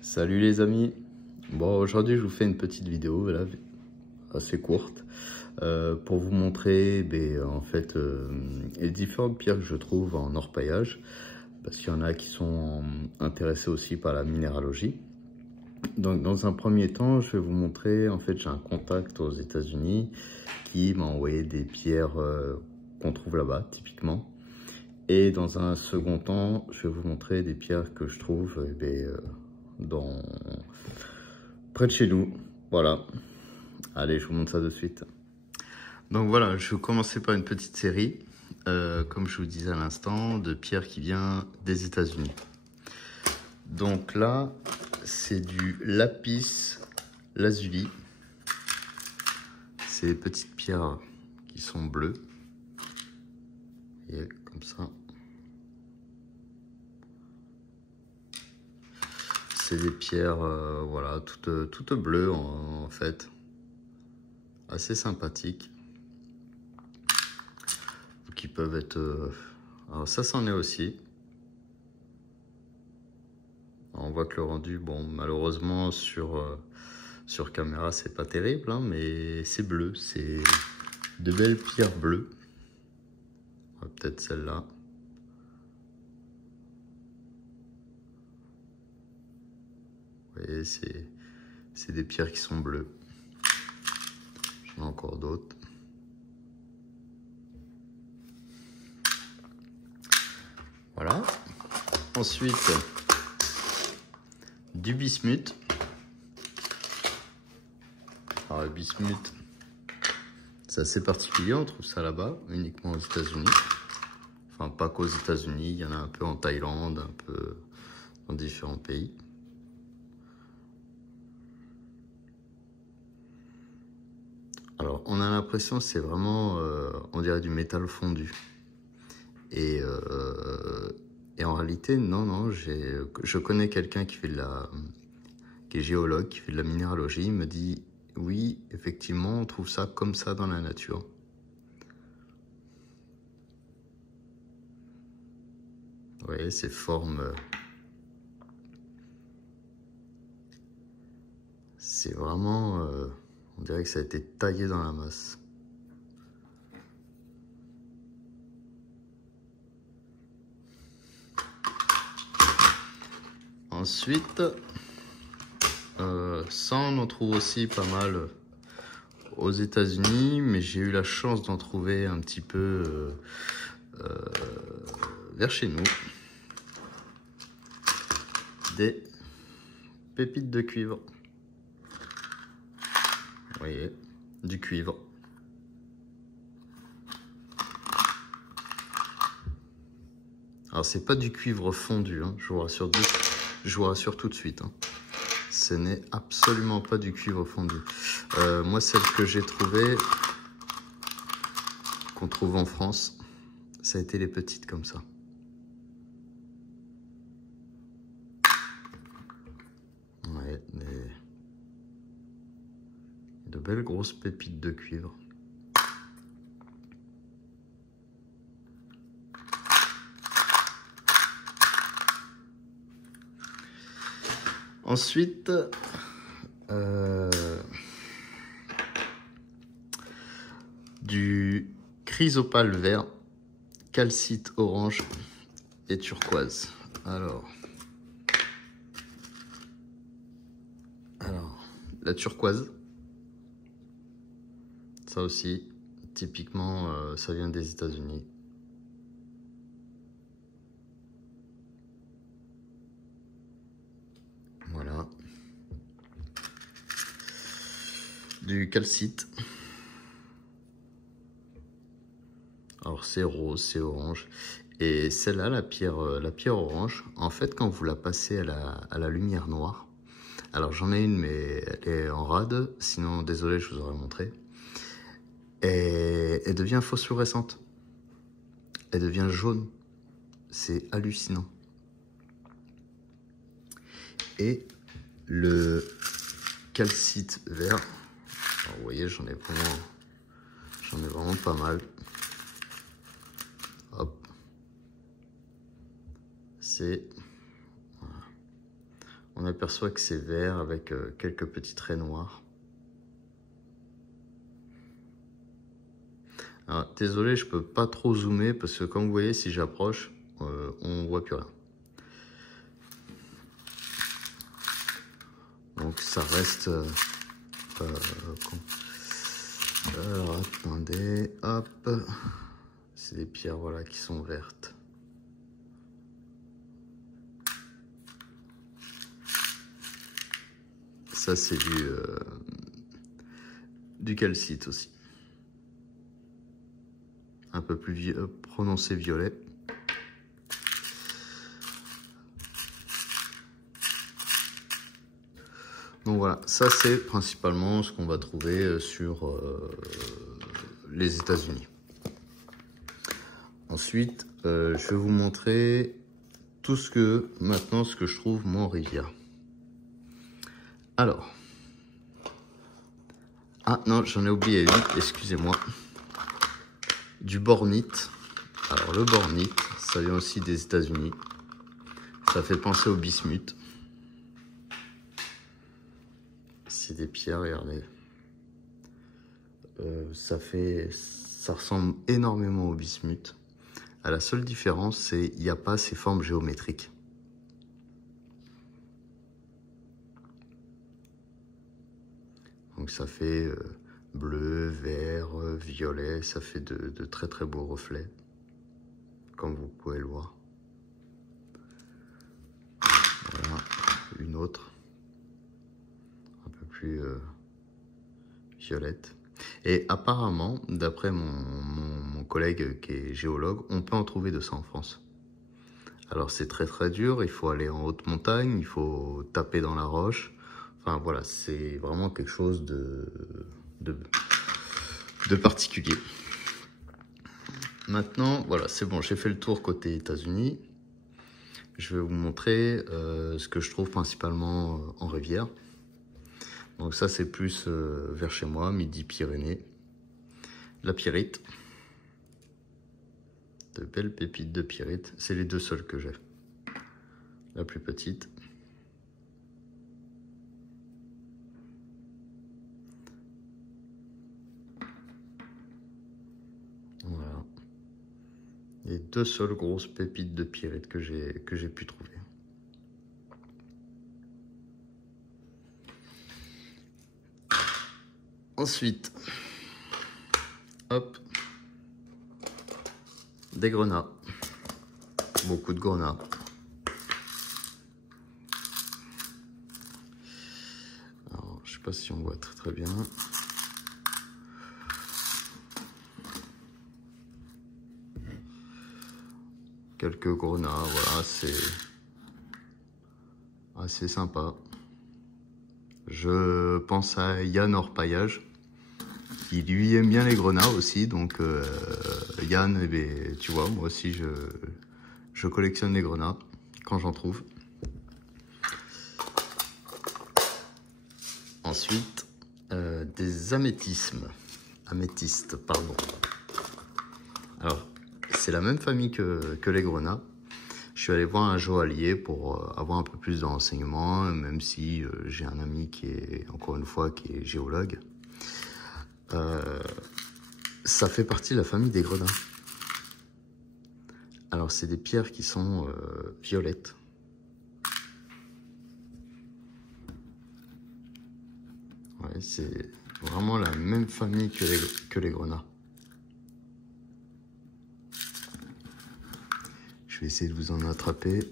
Salut les amis. Bon, aujourd'hui je vous fais une petite vidéo là, assez courte pour vous montrer en fait les différentes pierres que je trouve en orpaillage, parce qu'il y en a qui sont intéressés aussi par la minéralogie. Donc dans un premier temps, je vais vous montrer, en fait j'ai un contact aux États-Unis qui m'a envoyé des pierres qu'on trouve là-bas typiquement. Et dans un second temps, je vais vous montrer des pierres que je trouve près de chez nous. Voilà. Allez, je vous montre ça de suite. Donc voilà, je vais commencer par une petite série, comme je vous disais à l'instant, de pierres qui vient des États-Unis. Donc là, c'est du lapis lazuli. C'est des petites pierres qui sont bleues. Et comme ça. C'est des pierres, voilà, toutes bleues en fait. Assez sympathiques. Qui peuvent être... alors ça, c'en est aussi. On voit que le rendu, bon, malheureusement, sur caméra, c'est pas terrible, hein, mais c'est bleu. C'est de belles pierres bleues. Peut-être celle-là. Vous voyez, c'est des pierres qui sont bleues. J'en ai encore d'autres. Voilà. Ensuite, du bismuth. Alors le bismuth, c'est assez particulier, on trouve ça là-bas, uniquement aux États-Unis. Enfin, pas qu'aux États-Unis, il y en a un peu en Thaïlande, un peu dans différents pays. Alors, on a l'impression que c'est vraiment, on dirait du métal fondu. Et en réalité, non, je connais quelqu'un qui est géologue, qui fait de la minéralogie, il me dit, oui, effectivement, on trouve ça comme ça dans la nature. Vous voyez, ces formes, c'est vraiment, on dirait que ça a été taillé dans la masse. Ensuite, ça on en trouve aussi pas mal aux États-Unis, mais j'ai eu la chance d'en trouver un petit peu vers chez nous. Des pépites de cuivre. Vous voyez, du cuivre. Alors c'est pas du cuivre fondu, hein, je vous rassure tout de suite. Hein. Ce n'est absolument pas du cuivre fondu. Moi, celle que j'ai trouvée, qu'on trouve en France, ça a été les petites comme ça. Ouais, de belles grosses pépites de cuivre. Ensuite, du chrysopale vert, calcite orange et turquoise. Alors, la turquoise, ça aussi, typiquement, ça vient des États-Unis. Voilà. Du calcite. Alors c'est rose, c'est orange. Et celle-là, la pierre orange, en fait, quand vous la passez à la lumière noire, alors j'en ai une, mais elle est en rade, sinon désolé, je vous aurais montré. Et elle devient phosphorescente. Elle devient jaune. C'est hallucinant. Et le calcite vert, alors, vous voyez, j'en ai vraiment pas mal. Hop. C'est... Voilà. On aperçoit que c'est vert avec quelques petits traits noirs. Alors, désolé, je peux pas trop zoomer parce que comme vous voyez, si j'approche, on voit plus rien. Donc ça reste... alors attendez, hop, c'est des pierres voilà qui sont vertes. Ça c'est du calcite aussi. Un peu plus prononcé violet. Donc voilà, ça c'est principalement ce qu'on va trouver sur les États-Unis. Ensuite, je vais vous montrer tout ce que je trouve moi en rivière. Alors, ah non, j'en ai oublié une, excusez-moi. Du bornite. Alors le bornite, ça vient aussi des États-Unis. Ça fait penser au bismuth. C'est des pierres, regardez. Ça ressemble énormément au bismuth. La seule différence, c'est qu'il n'y a pas ces formes géométriques. Donc ça fait bleu, vert, violet, ça fait de très très beaux reflets, comme vous pouvez le voir. Voilà, une autre, un peu plus violette. Et apparemment, d'après mon collègue qui est géologue, on peut en trouver de ça en France. Alors c'est très très dur, il faut aller en haute montagne, il faut taper dans la roche. Enfin voilà, c'est vraiment quelque chose de particulier. Maintenant, voilà, c'est bon, j'ai fait le tour côté États-Unis. Je vais vous montrer ce que je trouve principalement en rivière. Donc ça, c'est plus vers chez moi, Midi-Pyrénées. La pyrite. De belles pépites de pyrite. C'est les deux seules que j'ai. La plus petite. Voilà. Les deux seules grosses pépites de pyrite que j'ai pu trouver. Ensuite, hop, des grenats. Beaucoup de grenats. Alors, je sais pas si on voit très très bien. Quelques grenats, voilà, c'est assez sympa. Je pense à Yann Orpaillage, qui lui aime bien les grenats aussi, donc Yann, eh bien, tu vois, moi aussi je collectionne les grenats quand j'en trouve. Ensuite, des améthystes, pardon. Alors, c'est la même famille que les grenats. Je suis allé voir un joaillier pour avoir un peu plus de renseignements, même si j'ai un ami qui est, encore une fois, qui est géologue. Ça fait partie de la famille des grenats. Alors, c'est des pierres qui sont violettes. Ouais, c'est vraiment la même famille que les grenats. Je vais essayer de vous en attraper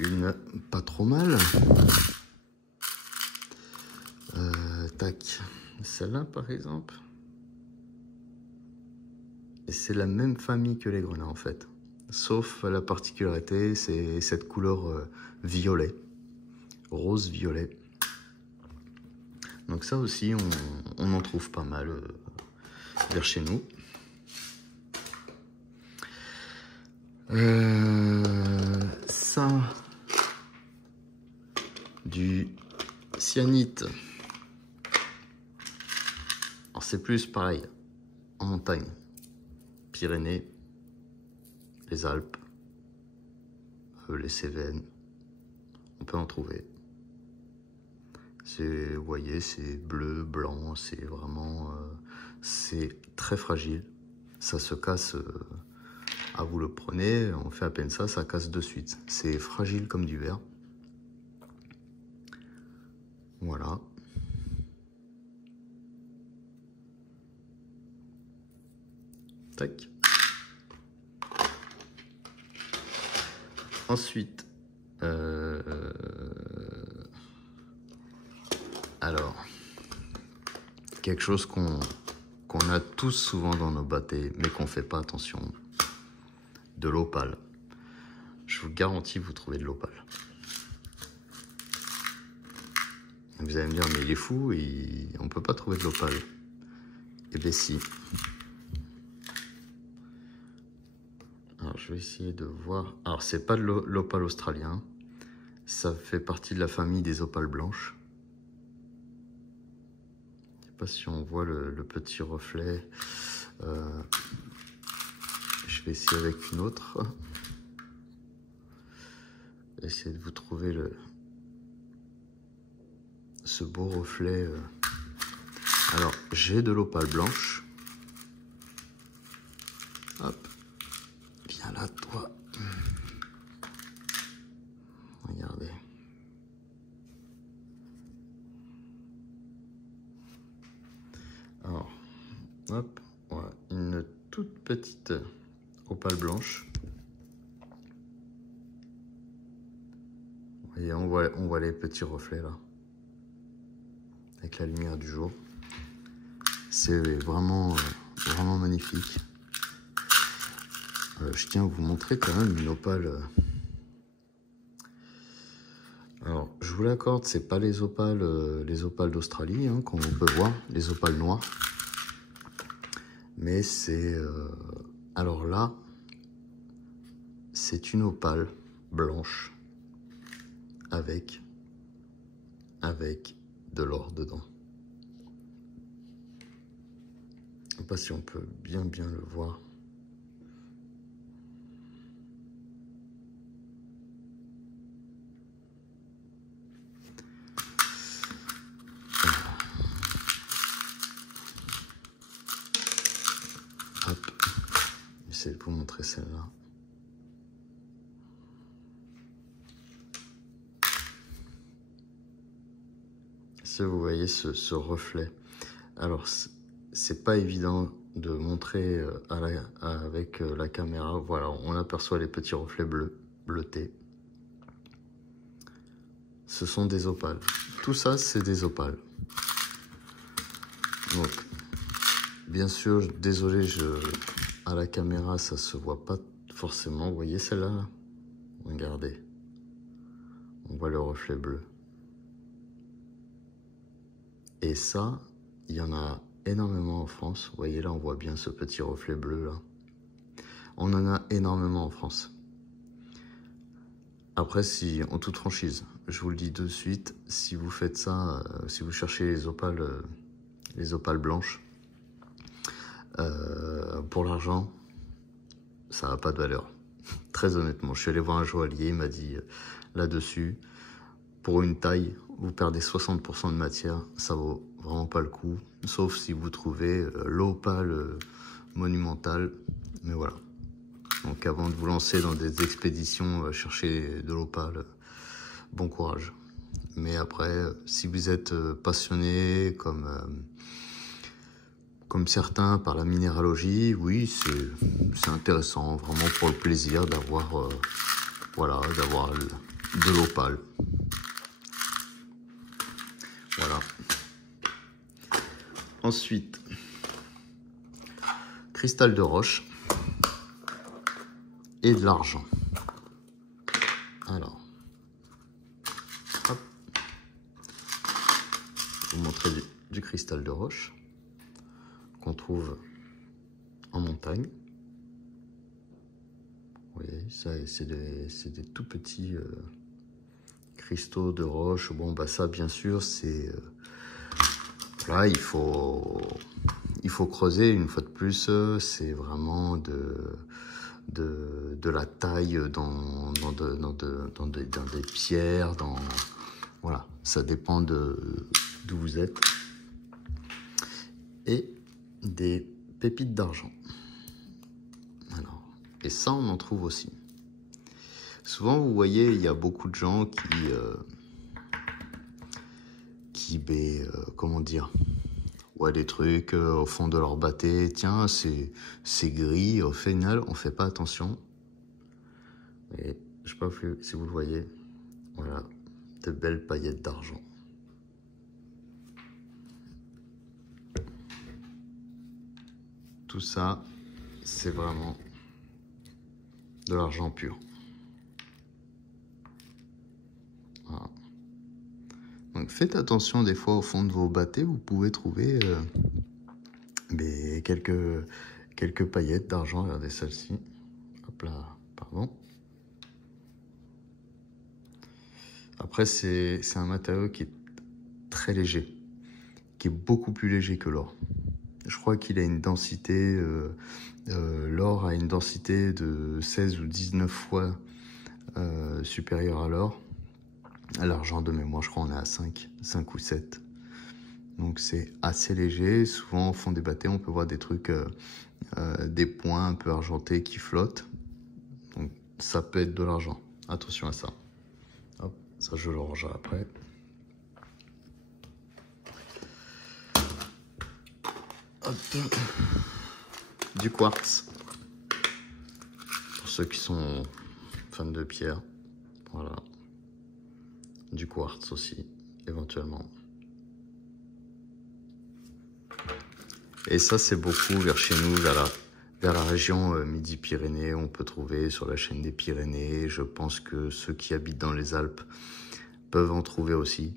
une pas trop mal. Tac. Celle-là, par exemple. Et c'est la même famille que les grenats, en fait. Sauf la particularité, c'est cette couleur violet. Rose-violet. Donc ça aussi, on en trouve pas mal vers chez nous. Ça, du cyanite. Alors c'est plus pareil, en montagne. Pyrénées, les Alpes, les Cévennes, on peut en trouver. vous voyez, c'est bleu, blanc, c'est vraiment, c'est très fragile. Ça se casse, vous le prenez, on fait à peine ça, ça casse de suite. C'est fragile comme du verre. Voilà. Tac. Ensuite, alors, quelque chose qu'on a tous souvent dans nos bâtés, mais qu'on ne fait pas attention, de l'opale. Je vous garantis, vous trouvez de l'opale. Vous allez me dire, mais il est fou, on ne peut pas trouver de l'opale. Eh bien si. Alors je vais essayer de voir. Alors c'est pas de l'opale australien. Ça fait partie de la famille des opales blanches. Je ne sais pas si on voit le petit reflet. Je vais essayer avec une autre. Essayer de vous trouver ce beau reflet. Alors, j'ai de l'opale blanche. Hop. Viens là, toi. Regardez. Alors, hop. Voilà. Une toute petite opale blanche. Vous voyez, on voit les petits reflets là. Avec la lumière du jour. C'est vraiment, vraiment magnifique. Je tiens à vous montrer quand même une opale. Alors, je vous l'accorde, c'est pas les opales d'Australie hein, qu'on peut voir, les opales noires. Mais c'est... alors là, c'est une opale blanche avec de l'or dedans. Je ne sais pas si on peut bien le voir. Hop, j'essaie de vous montrer celle-là. Si vous voyez ce reflet. Alors, c'est pas évident de montrer avec la caméra. Voilà, on aperçoit les petits reflets bleutés. Ce sont des opales. Tout ça, c'est des opales. Donc, bien sûr, désolé, à la caméra, ça se voit pas forcément. Vous voyez celle-là? Regardez. On voit le reflet bleu. Et ça, il y en a énormément en France. Vous voyez là, on voit bien ce petit reflet bleu là. On en a énormément en France. Après, si en toute franchise, je vous le dis de suite, si vous faites ça, si vous cherchez les opales blanches, pour l'argent, ça n'a pas de valeur. Très honnêtement, je suis allé voir un joaillier, il m'a dit là-dessus, pour une taille, vous perdez 60% de matière, ça vaut vraiment pas le coup, sauf si vous trouvez l'opale monumentale, mais voilà. Donc avant de vous lancer dans des expéditions, chercher de l'opale, bon courage. Mais après, si vous êtes passionné comme certains par la minéralogie, oui, c'est intéressant, vraiment pour le plaisir d'avoir voilà, d'avoir de l'opale. Voilà. Ensuite, cristal de roche et de l'argent. Alors, hop, je vais vous montrer du cristal de roche qu'on trouve en montagne. Vous voyez, ça, c'est des tout petits cristaux de roche. Bon, bah ça, bien sûr, c'est là, il faut creuser une fois de plus. C'est vraiment de la taille dans des pierres, voilà. ça dépend d'où vous êtes. Et des pépites d'argent. Alors, et ça, on en trouve aussi. Souvent, vous voyez, il y a beaucoup de gens comment dire, ouais, des trucs au fond de leur bâté. Tiens, c'est gris. Au final, on fait pas attention. Et je sais pas si vous le voyez. Voilà, de belles paillettes d'argent. Tout ça, c'est vraiment de l'argent pur. Voilà. Donc faites attention des fois au fond de vos bâtés, vous pouvez trouver quelques paillettes d'argent. Regardez celle-ci. Hop là, pardon. Après, c'est un matériau qui est très léger, qui est beaucoup plus léger que l'or. Je crois qu'il a une densité, l'or a une densité de 16 ou 19 fois supérieure à l'or. À l'argent de mémoire, je crois on est à 5 ou 7. Donc c'est assez léger. Souvent au fond des bâtés, on peut voir des trucs, des points un peu argentés qui flottent. Donc ça peut être de l'argent. Attention à ça. Hop, ça je le rangerai après. Hop. Du quartz. Pour ceux qui sont fans de pierre. Voilà. Du quartz aussi, éventuellement. Et ça, c'est beaucoup vers chez nous, vers la région Midi-Pyrénées. On peut trouver sur la chaîne des Pyrénées. Je pense que ceux qui habitent dans les Alpes peuvent en trouver aussi.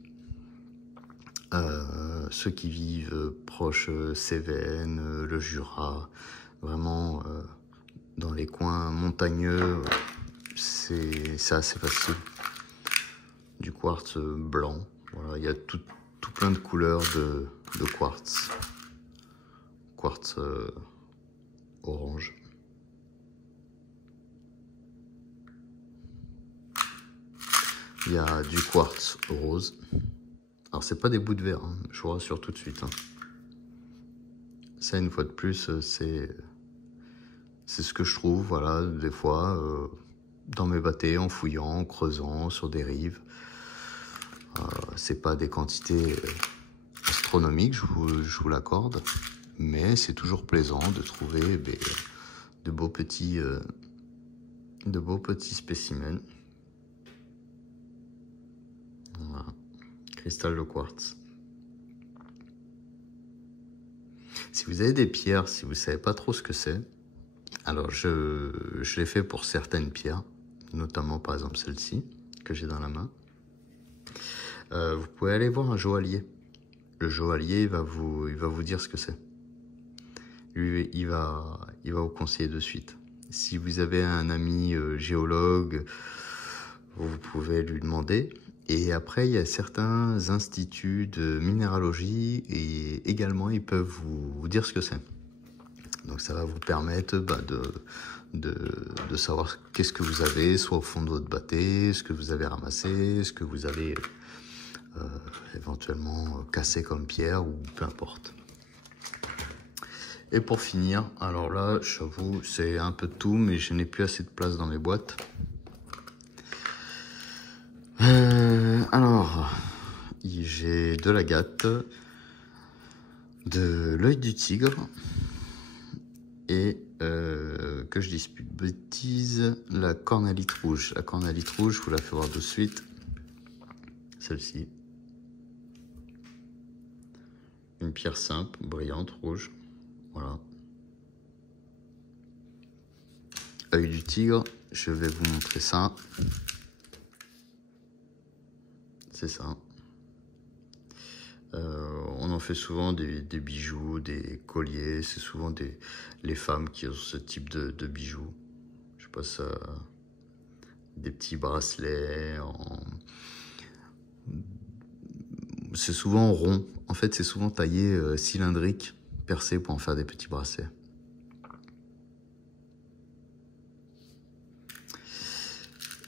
Ceux qui vivent proche Cévennes, le Jura, vraiment dans les coins montagneux, c'est assez facile. Du quartz blanc, voilà, il y a tout plein de couleurs de quartz. Quartz orange. Il y a du quartz rose. Alors c'est pas des bouts de verre, hein, je vous rassure tout de suite. Hein. Ça, une fois de plus, c'est ce que je trouve, voilà, des fois, dans mes bâtés, en fouillant, en creusant sur des rives. C'est pas des quantités astronomiques, je vous l'accorde, mais c'est toujours plaisant de trouver de beaux petits spécimens. Voilà. Cristal de quartz. Si vous avez des pierres, si vous savez pas trop ce que c'est, alors je l'ai fait pour certaines pierres, notamment par exemple celle-ci que j'ai dans la main. Vous pouvez aller voir un joaillier. Le joaillier, il va vous dire ce que c'est. Lui, il va vous conseiller de suite. Si vous avez un ami géologue, vous pouvez lui demander. Et après, il y a certains instituts de minéralogie et également, ils peuvent vous dire ce que c'est. Donc, ça va vous permettre de savoir qu'est-ce que vous avez, soit au fond de votre bâté, ce que vous avez ramassé, ce que vous avez éventuellement cassé comme pierre ou peu importe. Et pour finir, alors là, j'avoue, c'est un peu de tout, mais je n'ai plus assez de place dans mes boîtes. Alors, j'ai de l'agate, de l'œil du tigre et, que je dise plus de bêtises, la cornalite rouge. La cornalite rouge, je vous la fais voir de suite. Celle-ci. Une pierre simple, brillante, rouge. Voilà. Œil du tigre, je vais vous montrer ça. C'est ça. On en fait souvent des bijoux, des colliers. C'est souvent les femmes qui ont ce type de bijoux. Je sais pas, ça, des petits bracelets. C'est souvent rond. En fait, c'est souvent taillé cylindrique, percé pour en faire des petits bracelets.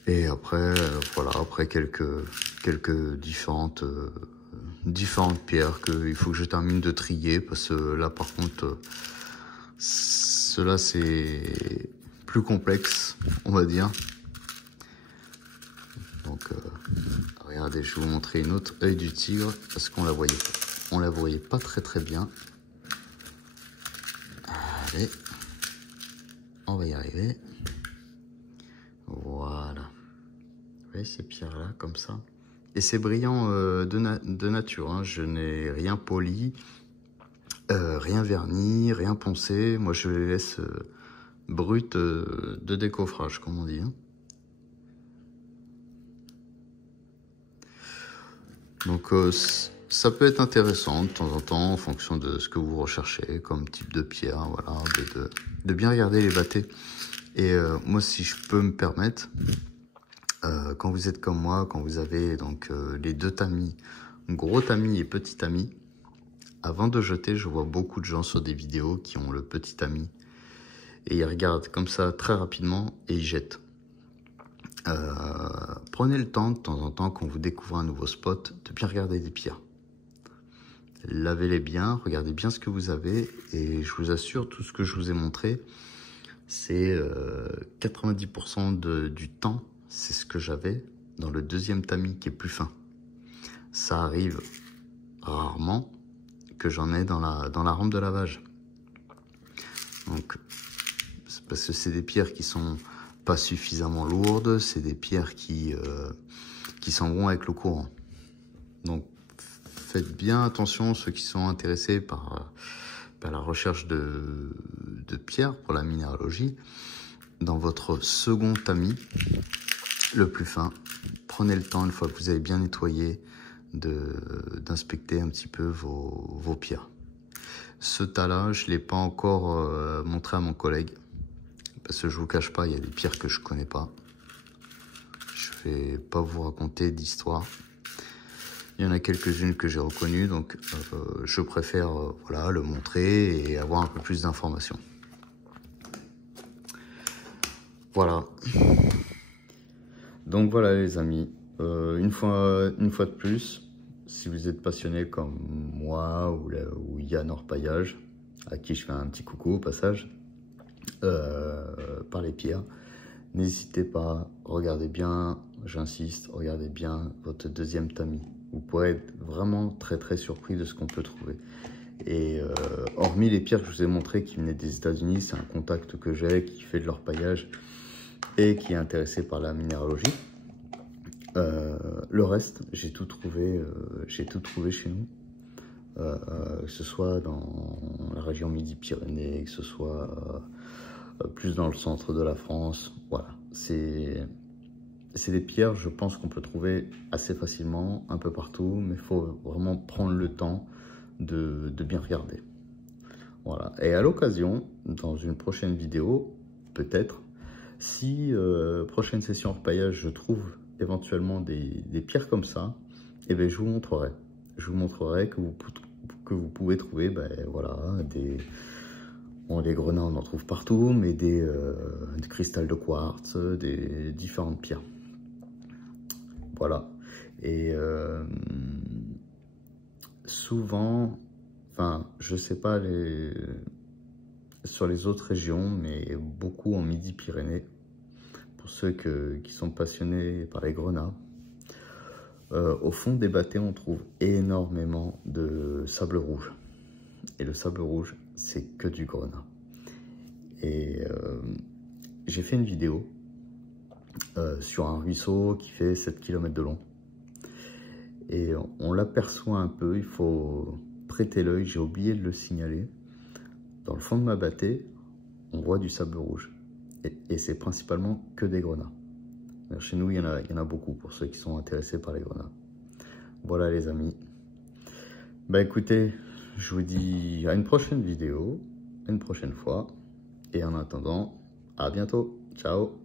Et après, voilà, après quelques quelques différentes pierres qu'il faut que je termine de trier, parce que là par contre cela c'est plus complexe, on va dire. Donc regardez, je vais vous montrer une autre œil du tigre, parce qu'on la voyait pas très bien. Allez, on va y arriver. Voilà, vous voyez ces pierres là comme ça, et c'est brillant de nature, hein. Je n'ai rien poli, rien verni, rien poncé. Moi je les laisse brutes de décoffrage, comme on dit, hein. Donc ça peut être intéressant de temps en temps en fonction de ce que vous recherchez comme type de pierre, voilà, de bien regarder les battés. Et moi, si je peux me permettre, quand vous êtes comme moi, quand vous avez donc les deux tamis, gros tamis et petit tamis, avant de jeter, je vois beaucoup de gens sur des vidéos qui ont le petit tamis et ils regardent comme ça très rapidement et ils jettent. Prenez le temps de temps en temps, quand vous découvrez un nouveau spot, de bien regarder des pierres. Lavez-les bien, regardez bien ce que vous avez, et je vous assure, tout ce que je vous ai montré, c'est 90% du temps, c'est ce que j'avais dans le deuxième tamis qui est plus fin. Ça arrive rarement que j'en ai dans la rampe de lavage. Donc, parce que c'est des pierres qui sont pas suffisamment lourdes, c'est des pierres qui s'en vont avec le courant. Donc faites bien attention, ceux qui sont intéressés par la recherche de pierres pour la minéralogie. Dans votre second tamis, le plus fin, prenez le temps, une fois que vous avez bien nettoyé, d'inspecter un petit peu vos pierres. Ce tas-là, je ne l'ai pas encore montré à mon collègue, parce que je vous cache pas, il y a des pierres que je connais pas. Je vais pas vous raconter d'histoire. Il y en a quelques-unes que j'ai reconnues, donc je préfère voilà, le montrer et avoir un peu plus d'informations. Voilà. Donc voilà les amis, une fois de plus, si vous êtes passionné comme moi ou Yann Orpaillage, à qui je fais un petit coucou au passage, par les pierres, n'hésitez pas, regardez bien, j'insiste, regardez bien votre deuxième tamis. Vous pourrez être vraiment très surpris de ce qu'on peut trouver. Et hormis les pierres que je vous ai montrées qui venaient des États-Unis, c'est un contact que j'ai qui fait de l'orpaillage et qui est intéressé par la minéralogie. Le reste, j'ai tout trouvé chez nous. Que ce soit dans la région Midi-Pyrénées, que ce soit plus dans le centre de la France, voilà. C'est des pierres, je pense qu'on peut trouver assez facilement, un peu partout, mais il faut vraiment prendre le temps de bien regarder. Voilà. Et à l'occasion, dans une prochaine vidéo, peut-être, si prochaine session orpaillage, je trouve éventuellement des pierres comme ça, et bien je vous montrerai. Je vous montrerai que vous pouvez trouver, ben voilà, des grenats on en trouve partout, mais des cristals de quartz, des différentes pierres. Voilà. Et souvent, enfin, je sais pas sur les autres régions, mais beaucoup en Midi-Pyrénées, pour ceux qui sont passionnés par les grenats. Au fond des battés, on trouve énormément de sable rouge. Et le sable rouge, c'est que du grenat. Et j'ai fait une vidéo sur un ruisseau qui fait 7 km de long. Et on l'aperçoit un peu, il faut prêter l'œil, j'ai oublié de le signaler. Dans le fond de ma battée, on voit du sable rouge. Et c'est principalement que des grenats. Alors chez nous, il y en a beaucoup pour ceux qui sont intéressés par les grenats. Voilà les amis. Bah écoutez, je vous dis à une prochaine vidéo, une prochaine fois. Et en attendant, à bientôt. Ciao.